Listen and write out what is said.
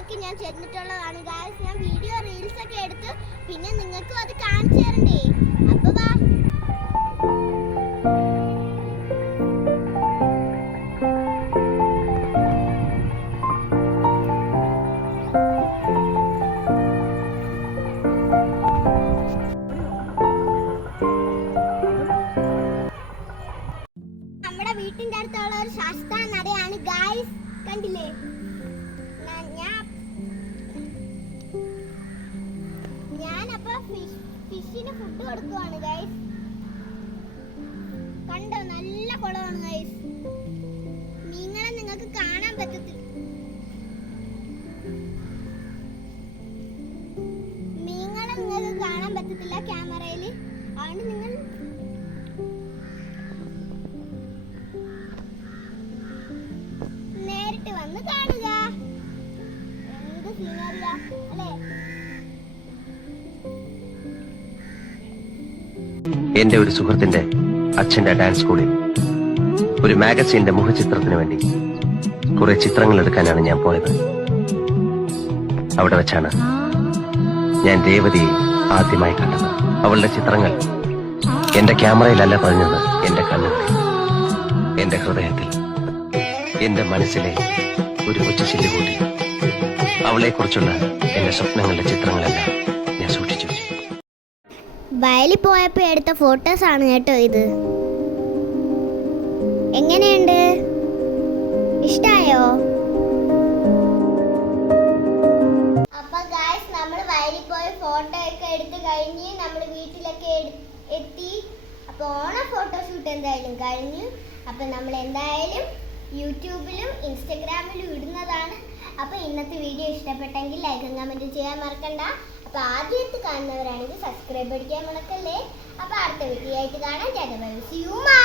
ഒക്കെ ഞാൻ ചെന്നിട്ടുള്ളതാണ് ഗായ്സ്. ഞാൻ വീഡിയോ റീൽസ് ഒക്കെ എടുത്ത് പിന്നെ നിങ്ങൾക്കും അത് കാണിച്ചു തരണ്ടേ. അപ്പൊ വാ. നമ്മുടെ വീട്ടിന്റെ അടുത്തുള്ള ഒരു ശാസ്ത്ര നടയാണ് ഗായ്സ്. കണ്ടില്ലേ? ഞാനപ്പോ ഫിഷിന് ഫുഡ് കൊടുക്കുവാണ് ഗൈസ്. കണ്ടോ, നല്ല കുളമാണ് ഗൈസ്. മീനുകളെ നിങ്ങൾക്ക് കാണാൻ പറ്റത്തില്ല. മീനുകളെ നിങ്ങൾക്ക് കാണാൻ പറ്റത്തില്ല ക്യാമറയിൽ. അതുകൊണ്ട് നിങ്ങൾ നേരിട്ട് വന്ന് കാണുക. എന്ത് സീനറിയാ അല്ലേ? എന്റെ ഒരു സുഹൃത്തിന്റെ അച്ഛന്റെ ഡാൻസ് സ്കൂളിൽ ഒരു മാഗസീന്റെ മുഖചിത്രത്തിന് വേണ്ടി കുറെ ചിത്രങ്ങൾ എടുക്കാനാണ് ഞാൻ പോയത്. അവിടെ വെച്ചാണ് ഞാൻ രേവതിയെ ആദ്യമായി കണ്ടത്. അവളുടെ ചിത്രങ്ങൾ എന്റെ ക്യാമറയിലല്ല പതിഞ്ഞത്, എന്റെ കണ്ണുകളിൽ, എന്റെ ഹൃദയത്തിൽ, എന്റെ മനസ്സിലെ ഒരു കൊച്ചു ചില്ലുകൂട്ടി. അവളെ കുറിച്ചുള്ള എന്റെ സ്വപ്നങ്ങളുടെ ചിത്രങ്ങളെല്ലാം ഞാൻ സൂക്ഷിച്ചു വെച്ചു. വയലിൽ പോയപ്പോൾ എടുത്ത ഫോട്ടോസ് ആണ് കേട്ടോ ഇത്. എങ്ങനെയുണ്ട്? ഇഷ്ടായോ? അപ്പൊ ഗായ്സ്, നമ്മൾ വയലിൽ പോയ ഫോട്ടോ ഒക്കെ എടുത്ത് കഴിഞ്ഞ് നമ്മൾ വീട്ടിലൊക്കെ എത്തി. അപ്പോൾ ഓണ ഫോട്ടോഷൂട്ട് എന്തായാലും കഴിഞ്ഞു. അപ്പം നമ്മൾ എന്തായാലും യൂട്യൂബിലും ഇൻസ്റ്റഗ്രാമിലും ഇടുന്നതാണ്. അപ്പോൾ ഇന്നത്തെ വീഡിയോ ഇഷ്ടപ്പെട്ടെങ്കിൽ ലൈക്കും കമൻറ്റും ചെയ്യാൻ മറക്കണ്ട. അപ്പോൾ ആദ്യമായിട്ട് കാണുന്നവരാണെങ്കിൽ സബ്സ്ക്രൈബ് അടിക്കാൻ മറക്കല്ലേ. അപ്പോൾ അടുത്ത വീഡിയോ ആയിട്ട് കാണാം. സി യു മാ.